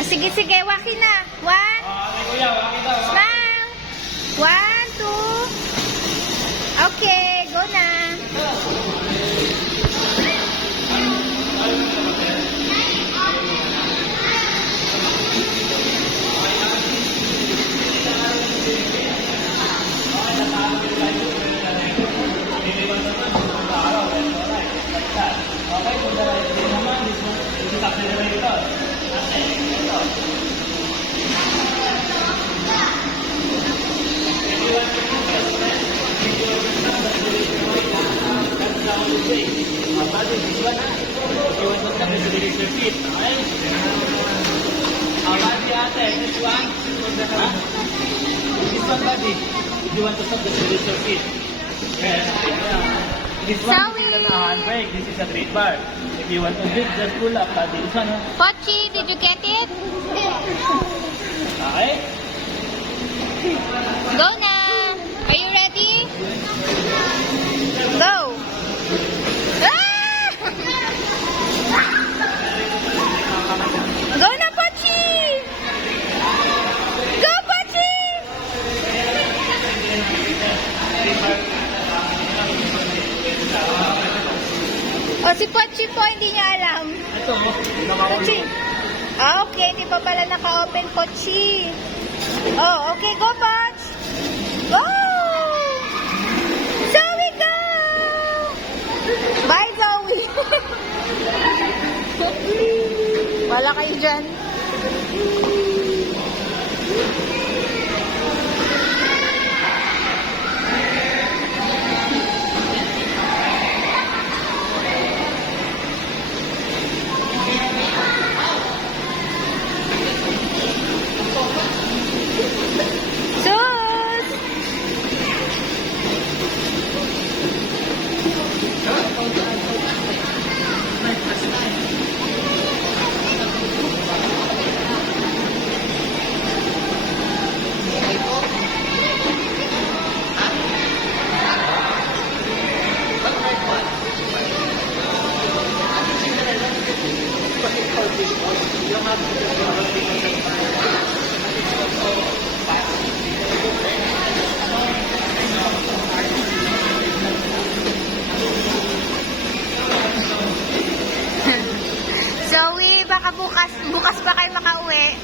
Ah, sige, sige. Waki na. One. Smile. One, two. Okay, go na. You want to stop the signature feet? Yes. This one is a handbrake. This is a grip bar. If you want to grip, just pull up. This one. Pochi, did you get it? Okay. Go na. Are you ready? Go. Ah! Go na, Pochi. Go, Pochi. O, si Pochi po, hindi niya alam. Ito, Pochi. Ah, okay. Hindi pa pala naka-open, Pochi. Oh, okay. Go, Poch. Go! Zoe, go! Bye, Zoe. Wala kayo dyan. Sus! Zoe, baka bukas pa kayo makauwi.